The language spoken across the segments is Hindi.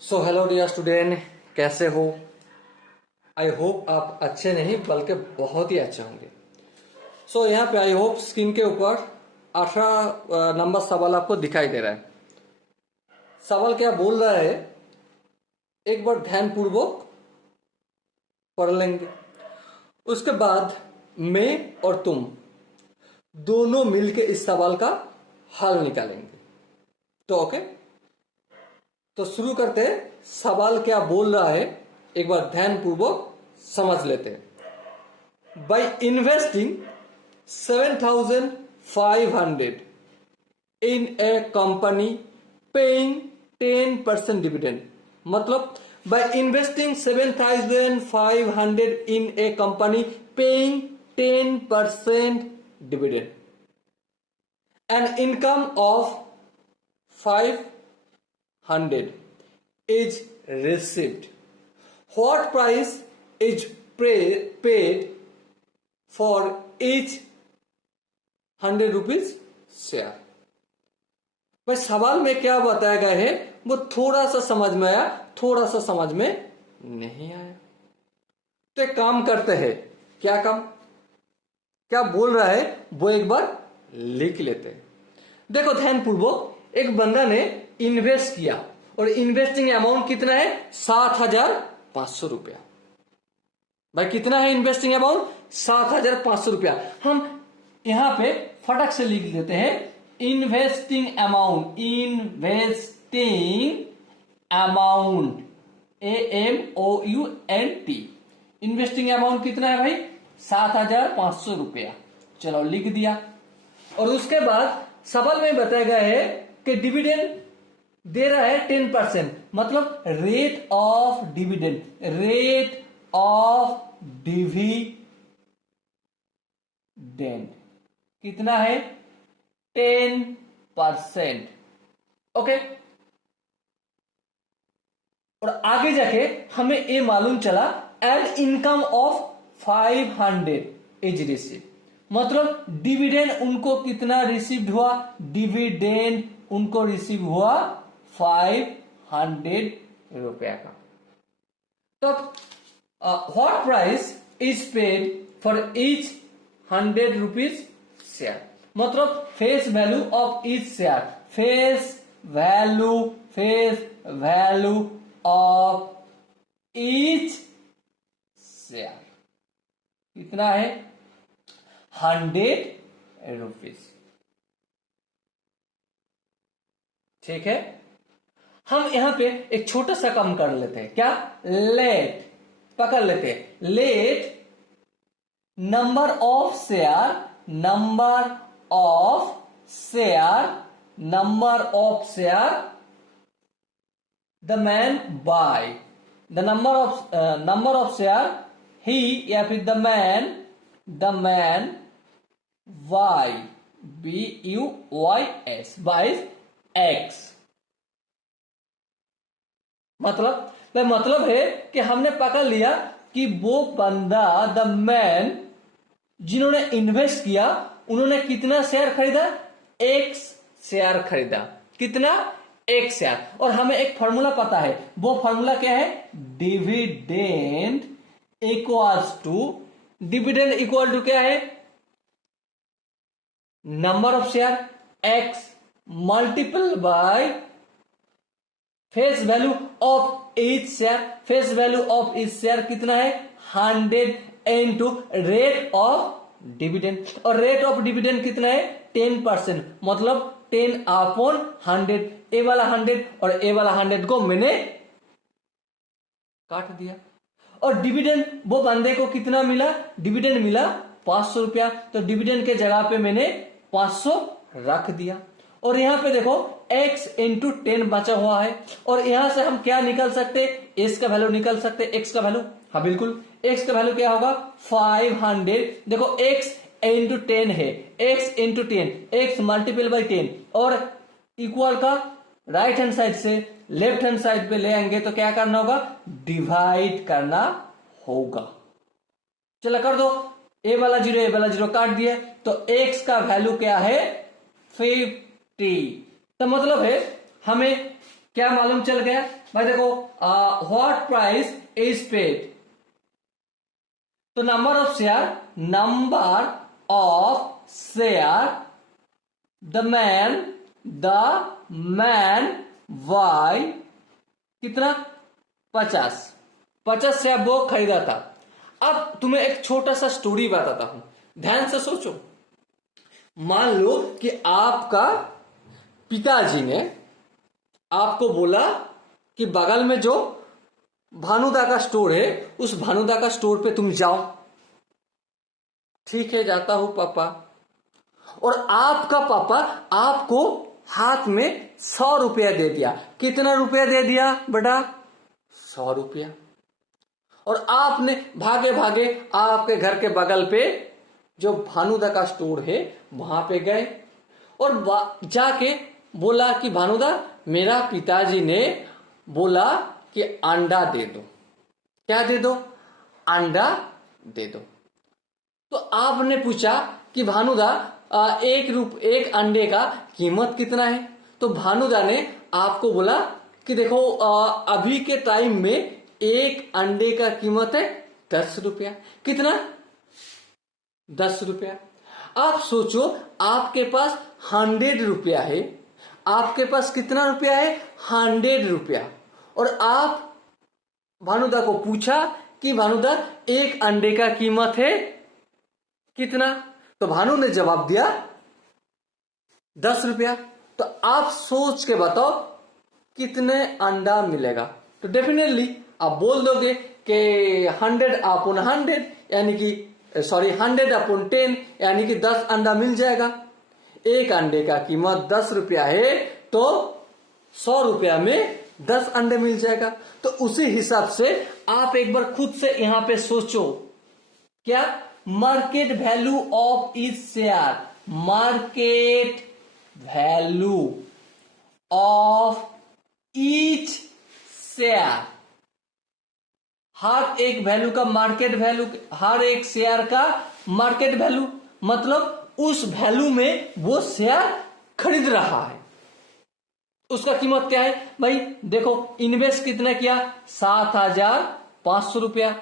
सो हेलो डियर स्टूडेंट, कैसे हो? आई होप आप अच्छे नहीं बल्कि बहुत ही अच्छे होंगे। सो यहाँ पे आई होप स्क्रीन के ऊपर 18 नंबर सवाल आपको दिखाई दे रहा है। सवाल क्या बोल रहा है, एक बार ध्यानपूर्वक पढ़ लेंगे। उसके बाद मैं और तुम दोनों मिलके इस सवाल का हल निकालेंगे। तो ओके, तो शुरू करते हैं। सवाल क्या बोल रहा है एक बार ध्यानपूर्वक समझ लेते हैं। By investing 7,500 in a company paying 10% dividend, मतलब by investing 7,500 in a company paying 10% dividend, an income of 500 is received. What price is paid for each 100 rupees share? भाई सवाल में क्या बताया गया है वो थोड़ा सा समझ में आया, थोड़ा सा समझ में नहीं आया। तो एक काम करते हैं। क्या काम, क्या बोल रहा है वो एक बार लिख लेते हैं। देखो ध्यानपूर्वक, एक बंदा ने इन्वेस्ट किया और इन्वेस्टिंग अमाउंट कितना है? 7,500 रुपया। भाई कितना है इन्वेस्टिंग अमाउंट? 7,500 रुपया। हम यहां पे फटक से लिख देते हैं investing amount. Investing amount AMOUNT। Investing amount कितना है भाई? 7,500 रुपया। चलो लिख दिया। और उसके बाद सवाल में बताया गया है कि डिविडेंड दे रहा है 10%, मतलब rate of dividend. Rate of dividend कितना है? 10%। ओके, और आगे जाके हमें ये मालूम चला an income of 500 is receive, मतलब डिविडेंड उनको कितना रिसीव्ड हुआ? डिविडेंड उनको रिसीव हुआ 500 रुपया का। तो what price is paid for each 100 rupees share, मतलब face value of each share. Face value of each share कितना है? 100 रुपीज। ठीक है, हम यहां पे एक छोटा सा काम कर लेते हैं। क्या? लेट पकड़ लेते हैं। Let number of share the man buy, the number of share ही, या फिर the man Y BUYS buys X। मतलब है कि हमने पकड़ लिया कि वो बंदा, द मैन, जिन्होंने इन्वेस्ट किया उन्होंने कितना शेयर खरीदा? X शेयर खरीदा। कितना? X share. और हमें एक फॉर्मूला पता है, वो फॉर्मूला क्या है? डिविडेंड इक्वल टू क्या है? Number of share X multiple by face value of each share. Face value of each share कितना है? 100 इंटू रेट ऑफ डिविडेंड। और रेट ऑफ डिविडेंड कितना है? 10%, मतलब 10/100। ए वाला 100 और ए वाला 100 को मैंने काट दिया। और डिविडेंड वो बंदे को कितना मिला? डिविडेंड मिला 500 रुपया। तो डिविडेंड के जगह पे मैंने 500 रख दिया। और यहां पे देखो x इंटू 10 बचा हुआ है। और यहां से हम क्या निकल सकते? s का वैल्यू निकल सकते। x का वैल्यू, हाँ बिल्कुल, x का वैल्यू क्या होगा? 500। देखो x इंटू 10 है, x into 10, x multiple by 10, और इक्वल का राइट हैंड साइड से लेफ्ट हैंड साइड पे ले आएंगे तो क्या करना होगा? डिवाइड करना होगा। चलो कर दो। ए वाला जीरो काट दिए तो x का वैल्यू क्या है? 50। तो मतलब है हमें क्या मालूम चल गया भाई? देखो व्हाट प्राइस इज पेड, तो number of share, number of share the man Y कितना? 50 शेयर वो खरीदा था। अब तुम्हें एक छोटा सा स्टोरी बताता हूं, ध्यान से सोचो। मान लो कि आपका पिताजी ने आपको बोला कि बगल में जो भानुदा का स्टोर है, उस भानुदा का स्टोर पे तुम जाओ। ठीक है, जाता हूं पापा। और आपका पापा आपको हाथ में 100 रुपया दे दिया। कितना रुपया दे दिया बेटा? 100 रुपया। और आपने भागे भागे आपके घर के बगल पे जो भानुदा का स्टोर है वहां पे गए और जाके बोला कि भानुदा, मेरा पिताजी ने बोला कि अंडा दे दो। क्या दे दो? अंडा दे दो। तो आपने पूछा कि भानुदा एक अंडे का कीमत कितना है? तो भानुदा ने आपको बोला कि देखो अभी के टाइम में एक अंडे का कीमत है 10 रुपया। कितना? 10 रुपया। आप सोचो, आपके पास 100 रुपया है। आपके पास कितना रुपया है? 100 रुपया। और आप भानुदा को पूछा कि भानुदा एक अंडे का कीमत है कितना? तो भानु ने जवाब दिया 10 रुपया। तो आप सोच के बताओ कितने अंडा मिलेगा? तो डेफिनेटली आप बोल दोगे कि 100 अपॉन 100 यानी कि 100 अपॉन 10 यानी कि 10 अंडा मिल जाएगा। एक अंडे का कीमत 10 रुपया है तो 100 रुपया में 10 अंडे मिल जाएगा। तो उसी हिसाब से आप एक बार खुद से यहां पे सोचो, क्या? Market value of each share, market value of each share, हर एक वैल्यू का मार्केट वैल्यू, हर एक शेयर का मार्केट वैल्यू मतलब उस वैल्यू में वो शेयर खरीद रहा है, उसका कीमत क्या है भाई? देखो इन्वेस्ट कितना किया? 7,500 रुपया।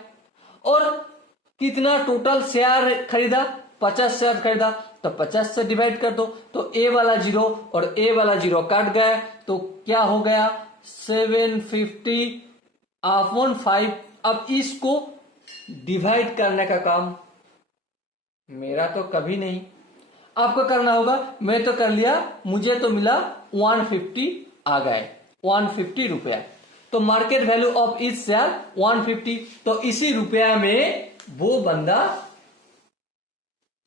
और कितना टोटल शेयर खरीदा? 50 शेयर खरीदा। तो 50 से डिवाइड कर दो तो ए वाला 0 और ए वाला 0 काट गया तो क्या हो गया? 750 अपॉन 5। अब इसको डिवाइड करने का काम मेरा तो कभी नहीं, आपको करना होगा। मैं तो कर लिया, मुझे तो मिला 150 आ गए, 150 रुपया। तो market value of each share 150। तो इसी रुपया में वो बंदा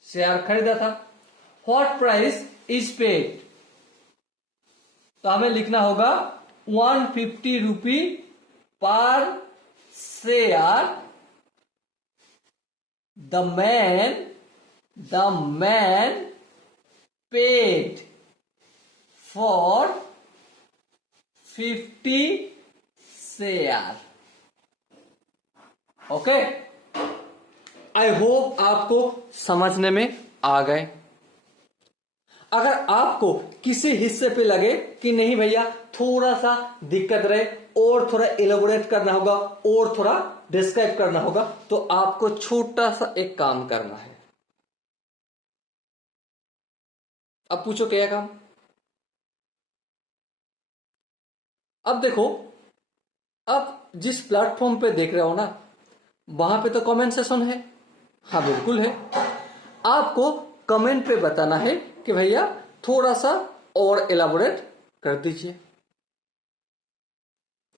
शेयर खरीदा था। व्हाट प्राइस इज पेड, तो हमें लिखना होगा 150 रुपी पर share the man paid for 50 share. Okay, I hope आपको समझने में आ गए। अगर आपको किसी हिस्से पे लगे कि नहीं भैया थोड़ा सा दिक्कत रहे और थोड़ा एलोबोरेट करना होगा और थोड़ा डिस्क्राइब करना होगा, तो आपको छोटा सा एक काम करना है। अब पूछो क्या काम? अब देखो, अब जिस प्लेटफॉर्म पे देख रहे हो ना, वहां पे तो कमेंट सेशन है। हाँ बिल्कुल है। आपको कमेंट पे बताना है कि भैया थोड़ा सा और एलाबोरेट कर दीजिए।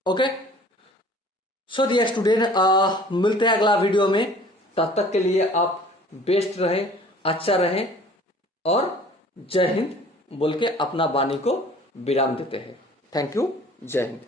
ओके, सो डियर स्टूडेंट, मिलते हैं अगला वीडियो में। तब तक के लिए आप बेस्ट रहे, अच्छा रहे और जय हिंद बोल के अपना वाणी को विराम देते हैं। थैंक यू, जय हिंद।